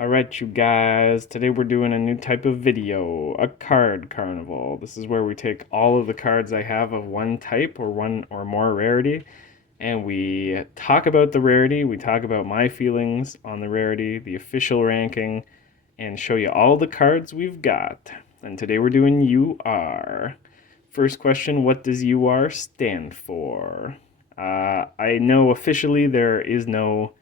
Alright, you guys, today we're doing a new type of video, a card carnival. This is where we take all of the cards I have of one type or one or more rarity, and we talk about the rarity, we talk about my feelings on the rarity, the official ranking, and show you all the cards we've got. And today we're doing UR. First question, what does UR stand for? I know officially there is no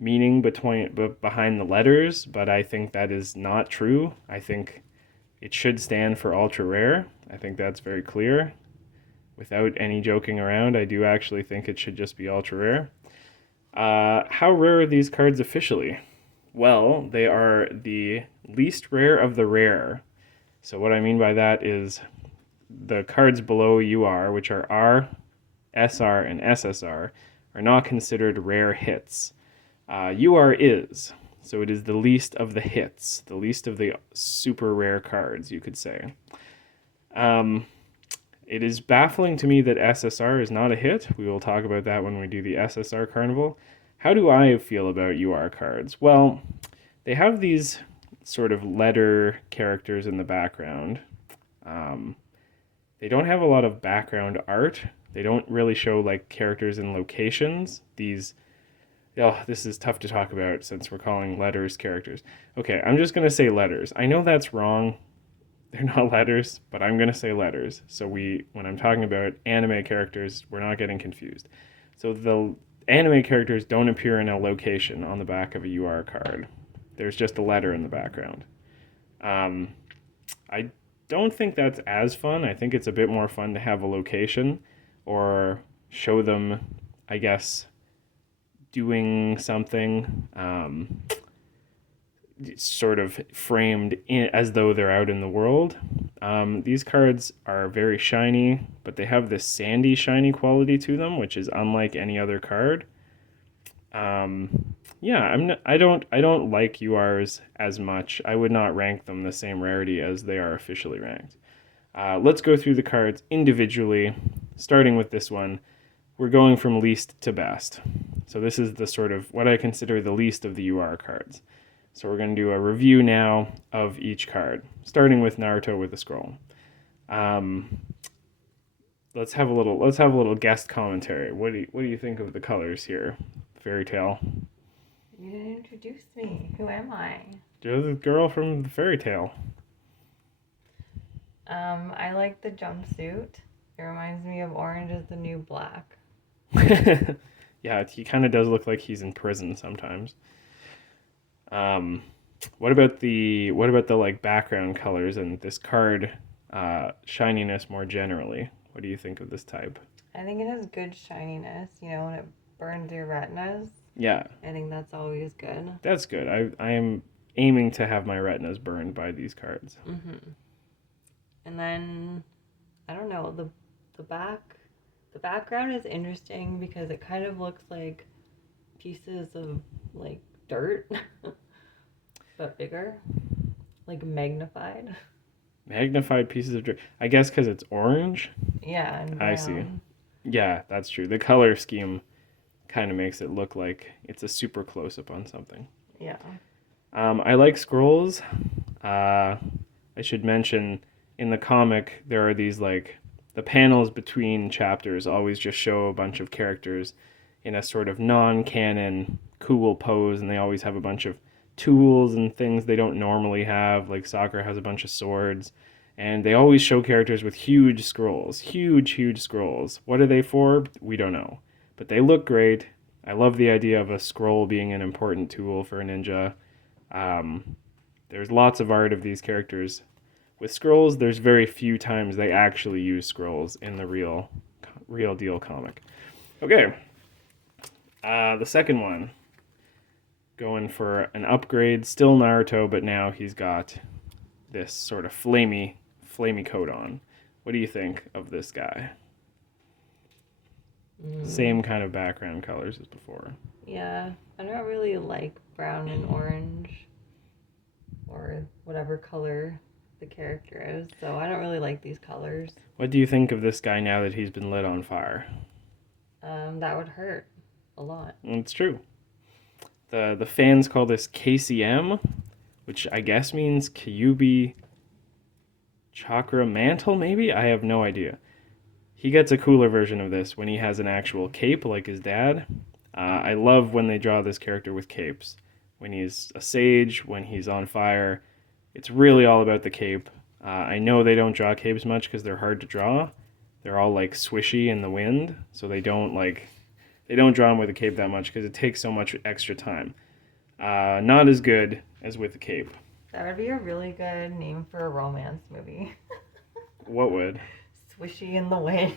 meaning behind the letters, but I think that is not true. I think it should stand for ultra rare. I think that's very clear. Without any joking around, I do actually think it should just be ultra rare. How rare are these cards officially? Well, they are the least rare of the rare. So what I mean by that is the cards below UR, which are R, SR, and SSR, are not considered rare hits. UR is. So it is the least of the hits, the least of the super rare cards, you could say. It is baffling to me that SSR is not a hit. We will talk about that when we do the SSR Carnival. How do I feel about UR cards? Well, they have these sort of letter characters in the background. They don't have a lot of background art. They don't really show like characters and locations. This is tough to talk about since we're calling letters characters. Okay, I'm just going to say letters. I know that's wrong. They're not letters, but I'm going to say letters. So when I'm talking about anime characters, we're not getting confused. So the anime characters don't appear in a location on the back of a UR card. There's just a letter in the background. I don't think that's as fun. I think it's a bit more fun to have a location or show them, I guess, doing something sort of framed as though they're out in the world. These cards are very shiny, but they have this sandy shiny quality to them, which is unlike any other card. I don't like URs as much. I would not rank them the same rarity as they are officially ranked. Let's go through the cards individually, starting with this one. We're going from least to best. So this is the sort of what I consider the least of the UR cards. So we're going to do a review now of each card, starting with Naruto with the scroll. Let's have a little guest commentary. What do you think of the colors here? Fairy Tale. You didn't introduce me. Who am I? You're the girl from the Fairy Tale. I like the jumpsuit. It reminds me of Orange is the New Black. Yeah, he kind of does look like he's in prison sometimes. What about the like background colors and this card shininess more generally? What do you think of this type? I think it has good shininess, when it burns your retinas. Yeah, I think that's always good. that's good. I am aiming to have my retinas burned by these cards. Mm-hmm. And then, I don't know, the background is interesting because it kind of looks like pieces of, like, dirt, but bigger, like magnified. Magnified pieces of dirt. I guess because it's orange. Yeah, and I see. brown. Yeah, that's true. The color scheme kind of makes it look like it's a super close up on something. Yeah. I like scrolls. I should mention in the comic there are these like the panels between chapters always just show a bunch of characters in a sort of non-canon cool pose, and they always have a bunch of tools and things they don't normally have. Like Sakura has a bunch of swords, and they always show characters with huge scrolls, huge scrolls. What are they for? We don't know, but they look great. I love the idea of a scroll being an important tool for a ninja. There's lots of art of these characters. With scrolls, there's very few times they actually use scrolls in the real deal comic. Okay, the second one, going for an upgrade, still Naruto, but now he's got this sort of flamey coat on. What do you think of this guy? Same kind of background colors as before. Yeah, I don't really like brown and orange or whatever color the character is, so I don't really like these colors. What do you think of this guy now that he's been lit on fire? That would hurt a lot. It's true. The fans call this KCM, which I guess means Kyubi Chakra Mantle, maybe? I have no idea. He gets a cooler version of this when he has an actual cape like his dad. I love when they draw this character with capes. When he's a sage, when he's on fire, it's really all about the cape. I know they don't draw capes much because they're hard to draw. They're all like swishy in the wind, so they don't draw them with a cape that much because it takes so much extra time. Not as good as with the cape. That would be a really good name for a romance movie. What would? Swishy in the wind.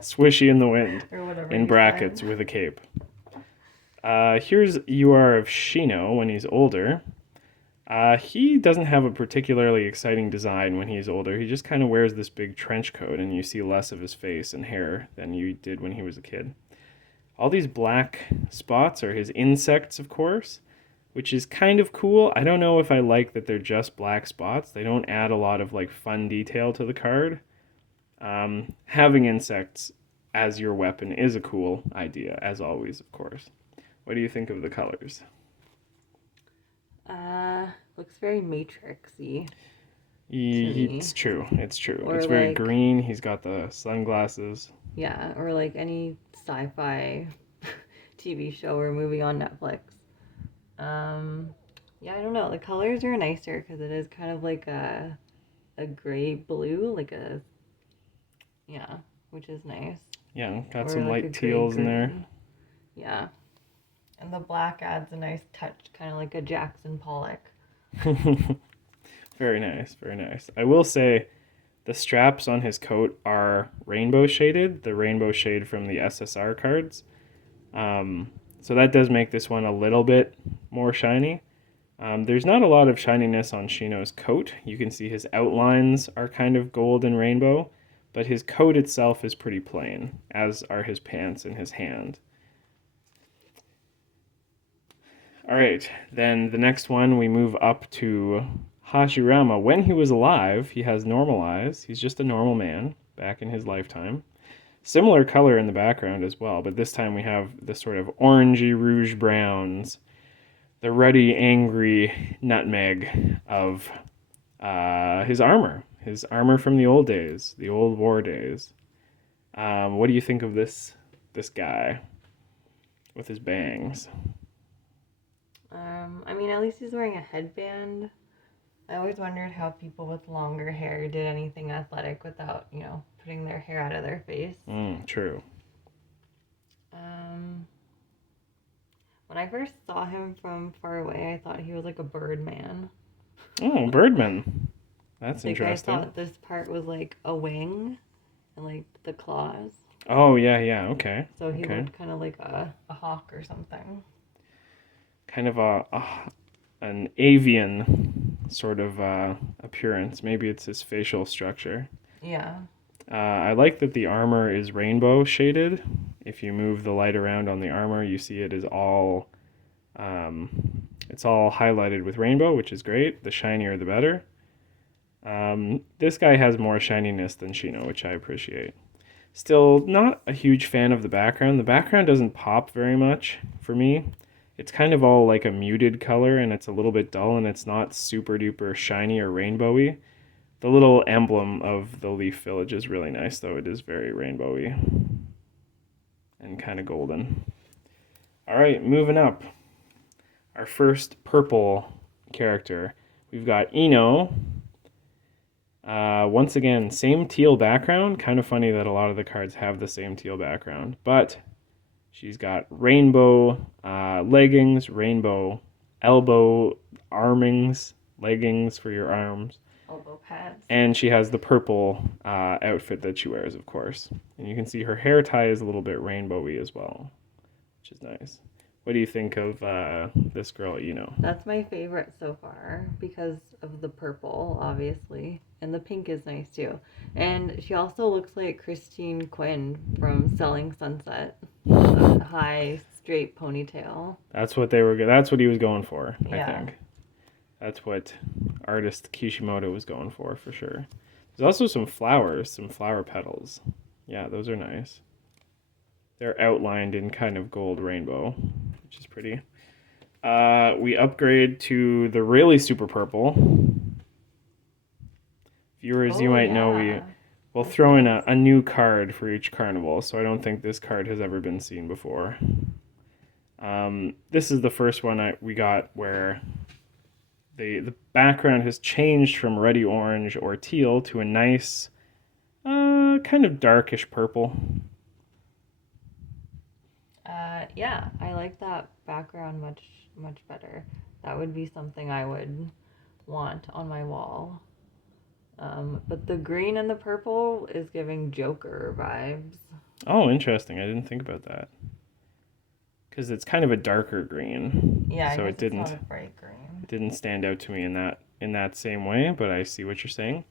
Swishy in the wind. Or whatever. In brackets said. With a cape. Here's UR of Shino when he's older. He doesn't have a particularly exciting design when he's older. He just kind of wears this big trench coat, and you see less of his face and hair than you did when he was a kid. All these black spots are his insects, of course, which is kind of cool. I don't know if I like that they're just black spots. They don't add a lot of like fun detail to the card. Having insects as your weapon is a cool idea, as always, of course. What do you think of the colors? Looks very Matrixy. It's true. It's true. Or it's very like, green. He's got the sunglasses. Yeah, or like any sci-fi TV show or movie on Netflix. Yeah, I don't know. The colors are nicer because it is kind of like a gray blue, yeah, which is nice. Yeah, got Or some like light teals in there. Yeah. And the black adds a nice touch, kind of like a Jackson Pollock. Very nice, very nice. I will say the straps on his coat are rainbow shaded, the rainbow shade from the SSR cards. So that does make this one a little bit more shiny. There's not a lot of shininess on Shino's coat. You can see his outlines are kind of gold and rainbow, but his coat itself is pretty plain, as are his pants and his hand. All right, then the next one we move up to Hashirama. When he was alive, he has normal eyes. He's just a normal man back in his lifetime. Similar color in the background as well, but this time we have the sort of orangey rouge browns, the ruddy, angry nutmeg of his armor from the old days, the old war days. What do you think of this guy with his bangs? I mean, at least he's wearing a headband. I always wondered how people with longer hair did anything athletic without, putting their hair out of their face. True. When I first saw him from far away, I thought he was like a Birdman. Oh, Birdman. That's interesting. I thought this part was like a wing and like the claws. Oh, yeah, okay. So he looked kind of like a hawk or something. Kind of an avian sort of appearance. Maybe it's his facial structure. Yeah. I like that the armor is rainbow shaded. If you move the light around on the armor, you see it is all it's all highlighted with rainbow, which is great. The shinier, the better. This guy has more shininess than Shino, which I appreciate. Still not a huge fan of the background. The background doesn't pop very much for me. It's kind of all like a muted color, and it's a little bit dull, and it's not super duper shiny or rainbowy. The little emblem of the Leaf Village is really nice, though. It is very rainbowy and kind of golden. All right, moving up. Our first purple character. We've got Ino. Once again, same teal background. Kind of funny that a lot of the cards have the same teal background, but she's got rainbow leggings, rainbow elbow armings, leggings for your arms. Elbow pads. And she has the purple outfit that she wears, of course. And you can see her hair tie is a little bit rainbowy as well, which is nice. What do you think of this girl, Ino? That's my favorite so far because of the purple, obviously. And the pink is nice too. And she also looks like Christine Quinn from Selling Sunset. The high, straight ponytail. That's what That's what he was going for, Yeah. I think. That's what artist Kishimoto was going for sure. There's also some flowers, some flower petals. Yeah, those are nice. They're outlined in kind of gold rainbow, which is pretty. We upgrade to the really super purple. Viewers, you Oh might know we yeah, will that's throw in nice. a new card for each carnival, so I don't think this card has ever been seen before. This is the first one we got where the background has changed from ruddy orange or teal to a nice, kind of darkish purple. Yeah, I like that background much better. That would be something I would want on my wall. But the green and the purple is giving Joker vibes. Oh, interesting. I didn't think about that because it's kind of a darker green, Yeah, I so guess it it's didn't not a bright green. it didn't stand out to me in that same way. But I see what you're saying.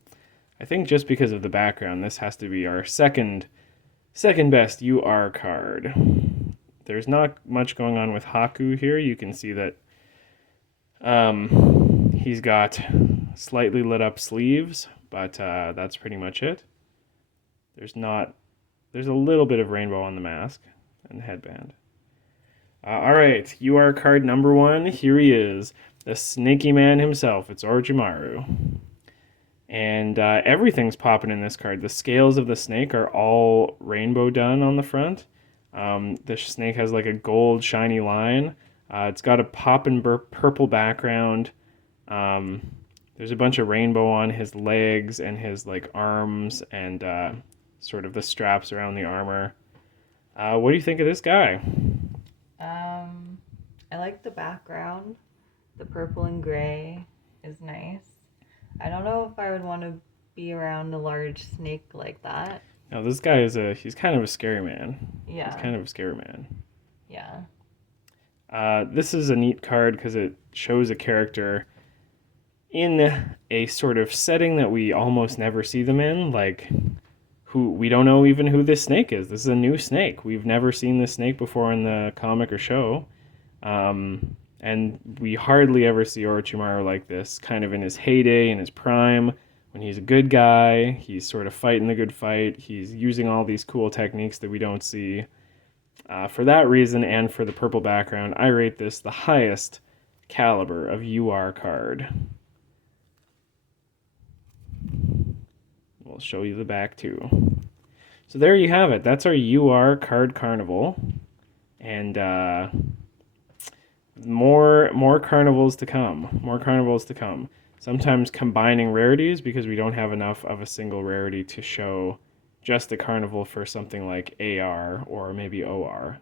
I think just because of the background, this has to be our second best UR card. There's not much going on with Haku here. You can see that he's got slightly lit up sleeves, but that's pretty much it. There's not. There's a little bit of rainbow on the mask and the headband. All right, UR card number one. Here he is, the Snaky Man himself. It's Orochimaru. And everything's popping in this card. The scales of the snake are all rainbow done on the front. The snake has like a gold shiny line. It's got a poppin' purple background. Um, there's a bunch of rainbow on his legs and his like arms and sort of the straps around the armor. What do you think of this guy? Um, I like the background. The purple and gray is nice. I don't know if I would want to be around a large snake like that. Now this guy is he's kind of a scary man. He's Yeah, kind of a scary man. yeah. This is a neat card because it shows a character in a sort of setting that we almost never see them in, like who we don't know even who this snake is. This is a new snake. We've never seen this snake before in the comic or show. And we hardly ever see Orochimaru like this, kind of in his heyday, in his prime, when he's a good guy. He's sort of fighting the good fight. He's using all these cool techniques that we don't see. For that reason, and for the purple background, I rate this the highest caliber of UR card. We'll show you the back too. So there you have it. That's our UR card carnival, and more carnivals to come. More carnivals to come. Sometimes combining rarities because we don't have enough of a single rarity to show just a carnival for something like AR or maybe OR.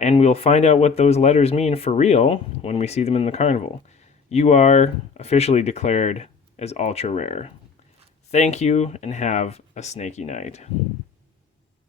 And we'll find out what those letters mean for real when we see them in the carnival. You are officially declared as ultra rare. Thank you and have a snaky night.